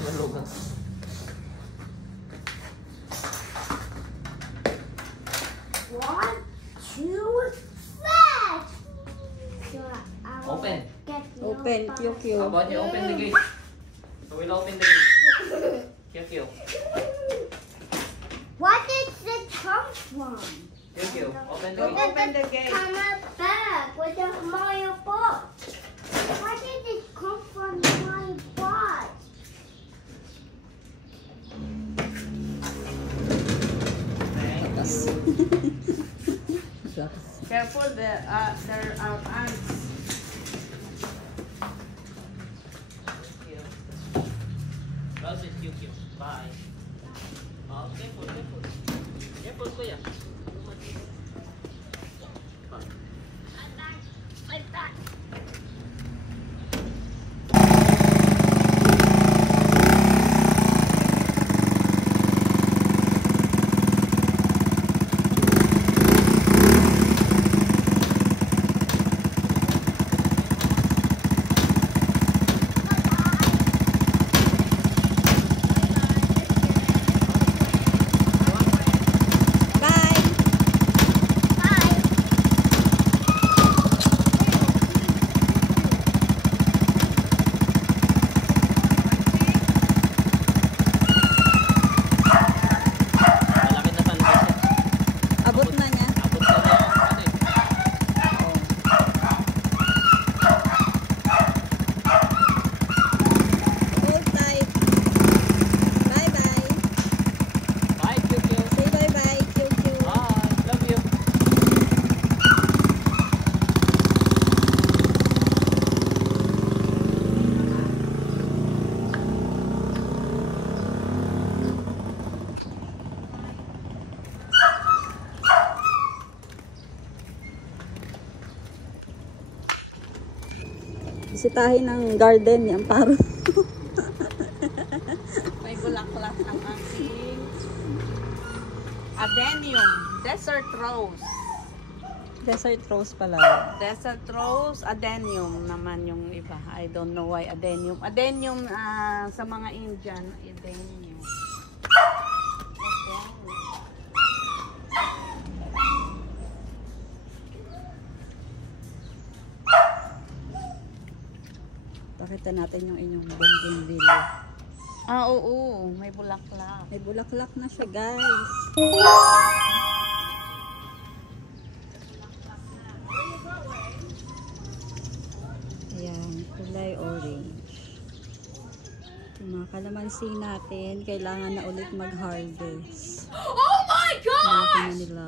tinulugan. One, two, fetch! Open. Open, QQ. How about you open the gate? So we'll open the gate. QQ. Where did it come from? QQ, open the Don't gate. open the gate. Come back with the Mario box. Where did it come from my box? Thanks. Careful, there are ants. Close it, QQ. Bye. Oh, careful, careful. Careful, kuya. Bisitahin ng garden yan para may bulaklak ang aking adenium, desert rose. desert rose pala. Desert rose, adenium naman yung iba. I don't know why adenium. Adenium sa mga Indian, adenium. Pakita natin yung inyong bougainvillea. Oo, may bulaklak. May bulaklak na siya, guys. Ayan, kulay orange. Yung mga kalamansi natin, kailangan na ulit mag-harvest. Oh my God! Malaki na nila.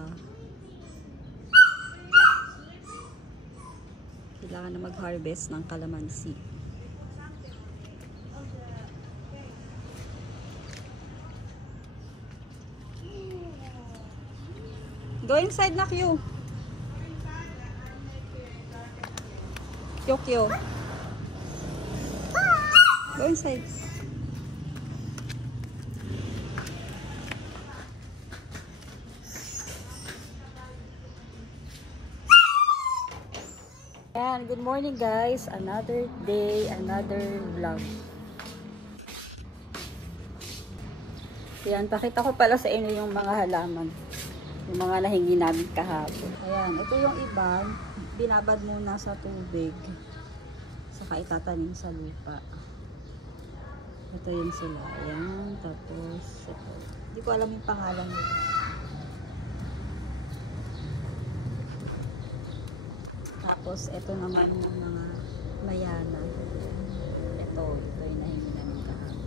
Kailangan na mag-harvest ng kalamansi. Go inside na, Q. Q. Go inside. Ayan, good morning guys. Another day, another vlog. Ayan, pakita ko pala sa inyo yung mga halaman. Yung mga nahingi namin kahapon. Ayan, ito yung iba. Binabad muna sa tubig. Saka itatanim sa lupa. Ito yun sila. Ayan, tapos ito. Hindi ko alam yung pangalan nito. Tapos, ito naman yung mga mayana. Ito yung nahingi namin kahapon.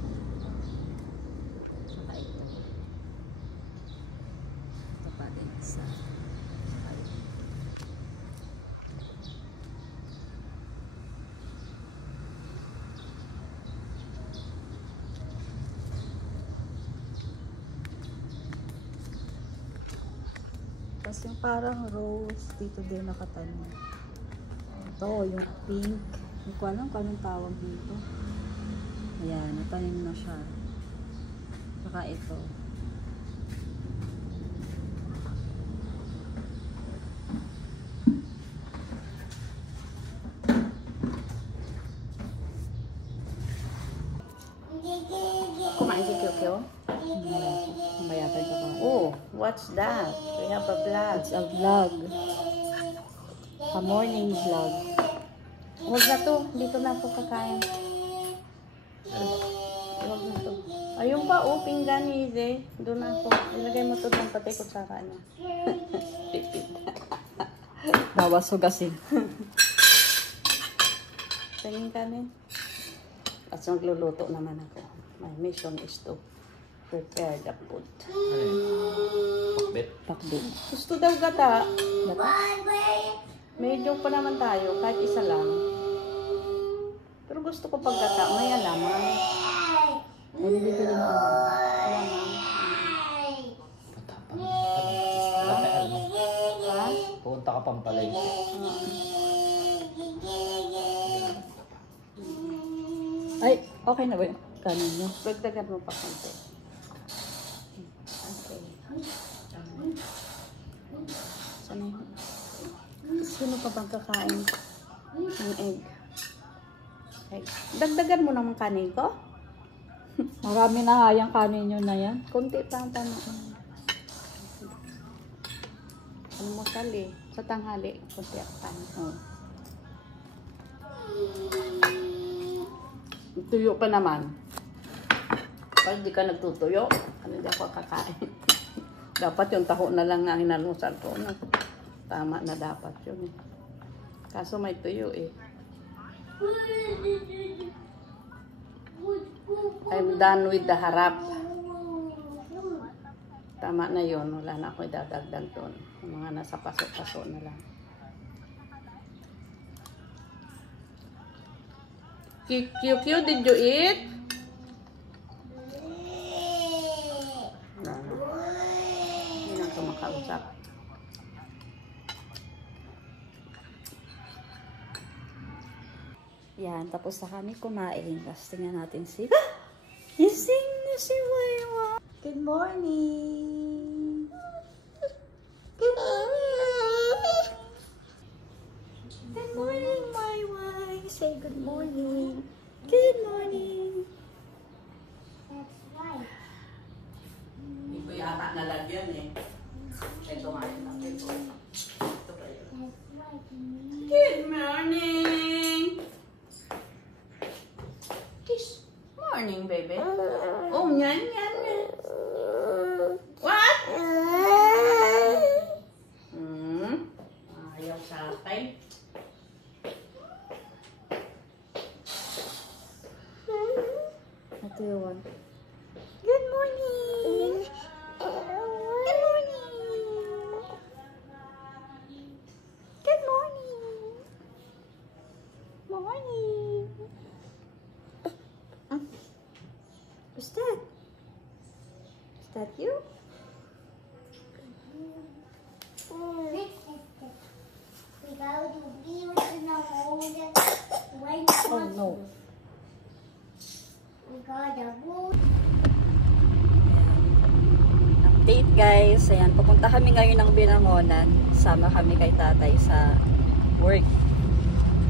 Saka ito. Ito pa rin isa. Saka ito. Tapos yung parang rose, dito din nakatanim. Ito, yung pink. Hindi ko alam kung anong tawag dito. Ayan, natanim na siya. Saka ito. Gigi. What's that? We have a vlog. It's a vlog. A morning vlog. Huwag na to. Dito na ako kakain. Huwag na to. Ayun pa, oh, pinggan ni Izzy. Doon na ako. Ilagay mo to ng pati kutsara niya. Bawas hugasin. Tingin kanin. At magluluto naman ako. My mission is to prepare the food. Pakbet. Pakbit. Gusto daw gata. Gata? Medyo pa naman tayo, kahit isa lang. Pero gusto ko pag gata, may alaman. Ay, bibili mo ako. Alaman. Ha? Pupunta ka pang palay. Ay, okay na ba yun? Kanin nyo. Dagdagan mo pa konti. Okay. Sana yun? Sino pa bang kakain ng egg? Egg. Dagdagan mo naman kanin ko. Marami na nga yung kanin nyo na yan. Kunti pa ang tanong. Ano mo sali? Sa tanghali, kunti ang kanin. Oh. Tuyo pa naman. Pag di ka nagtutuyo, hindi ako kakain. Dapat yung taho na lang ang inalusal ko. No? Tama na dapat yun. Kaso may tuyo eh. I'm done with the harap. Tama na yun. Wala na ako idadagdag doon. Yung mga nasa paso-paso na lang. QQ, did you eat? Hindi na ito makausap. Yan, tapos na kami kumain. Tapos tingnan natin si... Gising na si Waiwa! Good morning! Good morning! Good morning, Waiwa! Say good morning! Good morning! Hindi ko yata nalagyan eh. Ito nga yun lang. Ito pa yun. Good morning! Kiss. Morning, baby. Oh, nyan, nyan, nyan. What? Ayaw sa akin. Ito yun. Good morning! Good morning! Good morning! Morning! What's that? Is that you? Oh no. Update guys, ayan, pupunta kami ngayon ng Binangonan. Sama kami kay tatay sa work.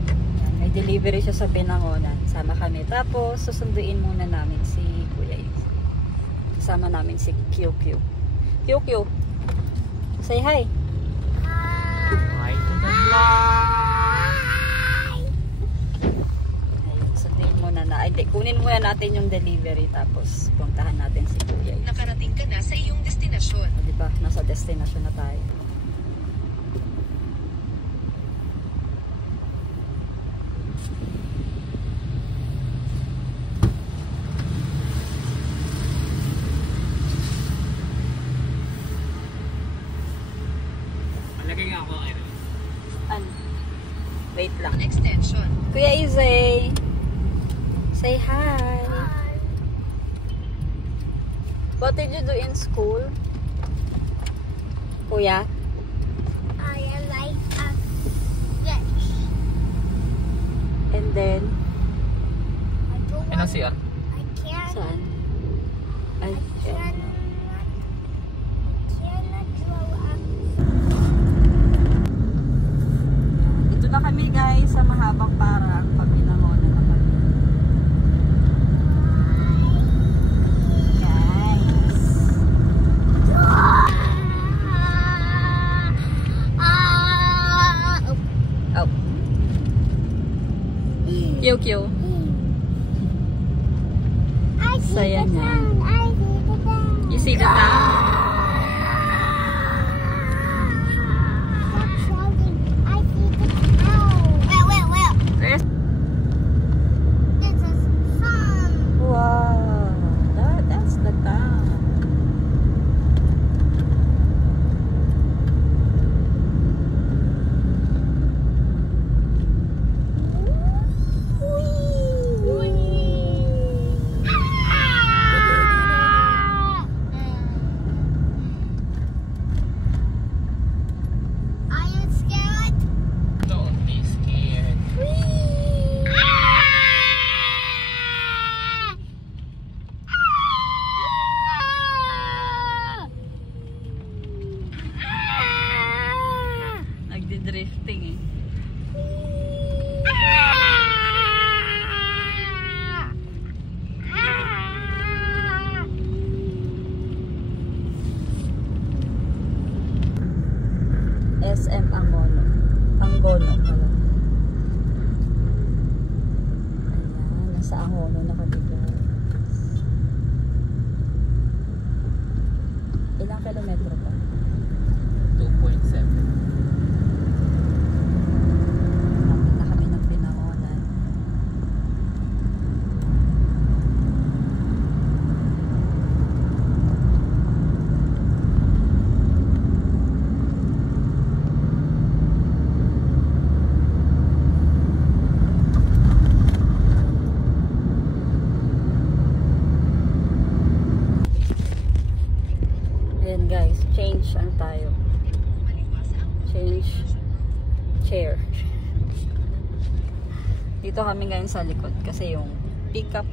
Ayan, may delivery siya sa Binangonan. Sama kami. Tapos, susunduin muna namin si Kuya Iz. Kasama namin si QQ. QQ, say hi. Hi to the vlog! Sunduin muna na. Ay, kunin muna natin yung delivery. Tapos, puntahan natin si Kuya Iz. Nakarating ka na sa iyong destinasyon. O, diba? Nasa destination na tayo. Malagay nga ako ano. Ano? Wait lang. Extension. Kuya Izzy, say hi. What did you do in school? Kuya? I like a fish. And then, I don't Ano want, siya? I can't. saan? Ay, Cannot draw a ito na kami guys sa mahabang parang Pabinangonan na kami. Guys. Kyo-kyo. I see Saya the niya. town. I see the town. You see the town? Stop shouting. I see the town. Well. Where's... This is fun. Wow. That's the town. Are you scared? Don't be scared. Nagdi-drifting eh. SM Angono. Angono pala. Ayan, nasa Angono na kami guys. Ilang kilometro pa? 2.7. Lapit na kami ng Binangonan. Ayan guys, change ano tayo? Change chair. Dito kami ngayon sa likod kasi yung pick-up,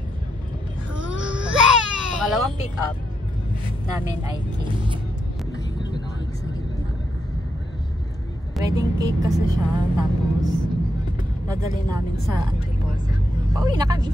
pangalawang pick-up namin ay cake. Cake sa gitna. Wedding cake kasi siya, tapos dadali namin sa Antipolo. Pauwi na kami.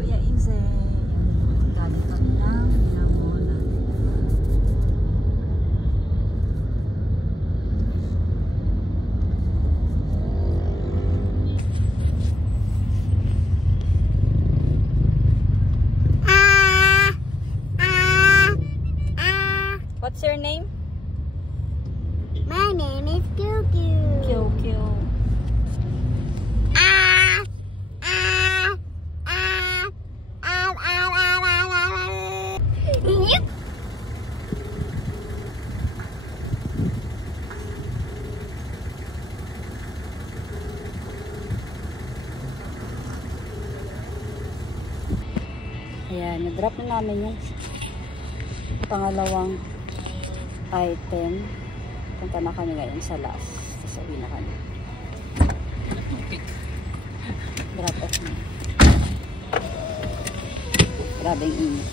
Kuya Inze, galing kami ng Binangonan. What's your name? My name is Cuckoo. Kyo-kyo. Yep. Ayan, na-drop na namin yung pangalawang item. Punta na kami ngayon sa last. Sasabihin na kami. Drop off na. Grabing init.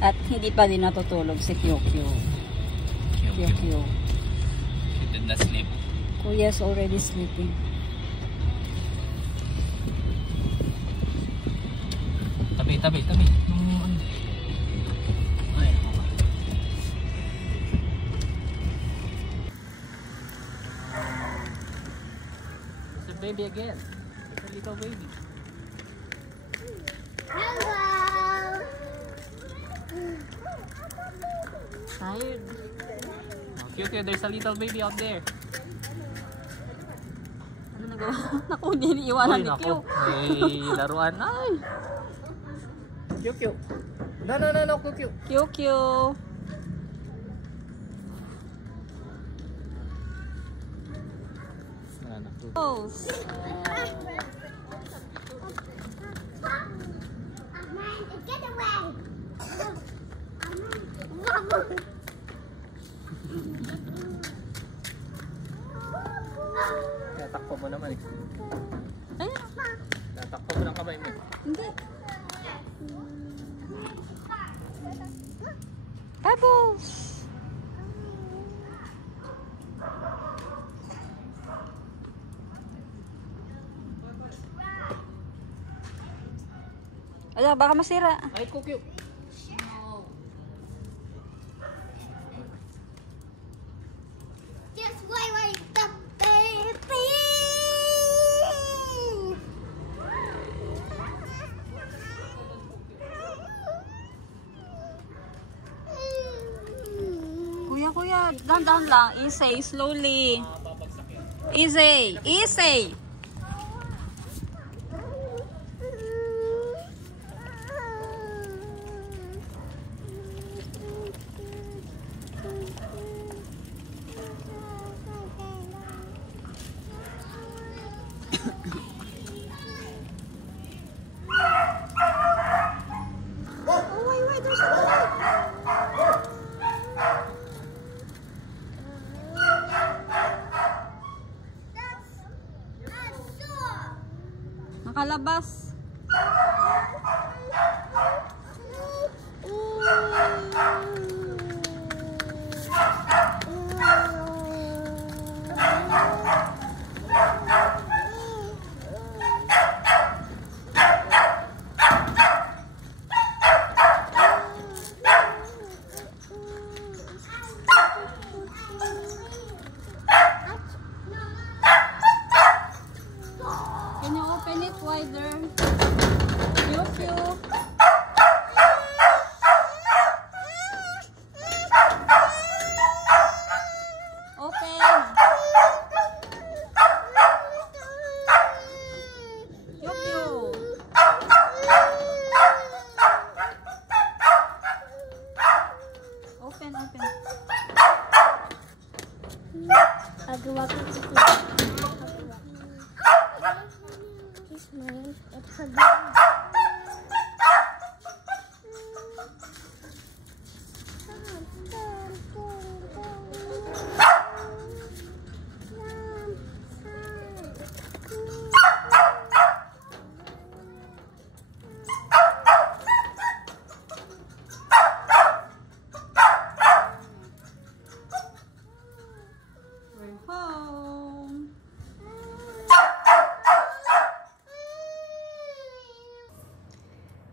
At hindi pa din natutulog si Kyokyo. Kyokyo. She did not sleep. Kuya's already sleeping. Tabi. Ay, it's a baby again. It's a little baby. Hello. Tired. Okay, there's a little baby out there. Ano nagawa? Naku, niliiwanan ni Kyo. May laruan. Ay! Kyokyo. No, Kyokyo. Kyokyo. Pose. Get away. Tatakpo mo naman eh. Ayun. Tatakpo mo ng kamay mo. Hindi. Bubbles. Wala, baka masira. Ay, cute. Just wait the baby. Kuya, dahan-dahan lang. Easy, slowly. Easy, easy. Nakalabas. Can you open it wider? Pew. Open. Pew. Open. Agawa ko ito. Kiss mine. It's a We're home.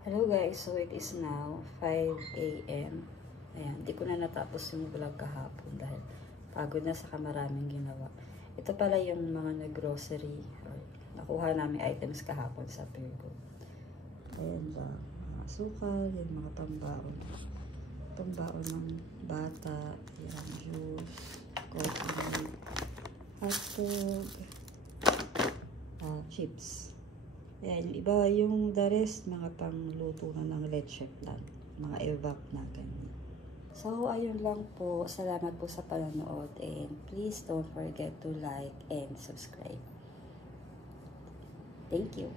Hello guys, so it is now 5 AM. Ayan, di ko na natapos yung vlog kahapon dahil pagod na saka maraming ginawa. Ito pala yung mga nag-grocery or nakuha namin items kahapon sa Pure. Ayan ba, mga sukal, yan mga pambaon. Pambaon ng bata, yan, juice, coffee, hotdog, chips. Ayan, yung iba yung the rest, mga pangluto na ng leche plan, mga evap na ganyan. So, ayun lang po. Salamat po sa panonood and please don't forget to like and subscribe. Thank you.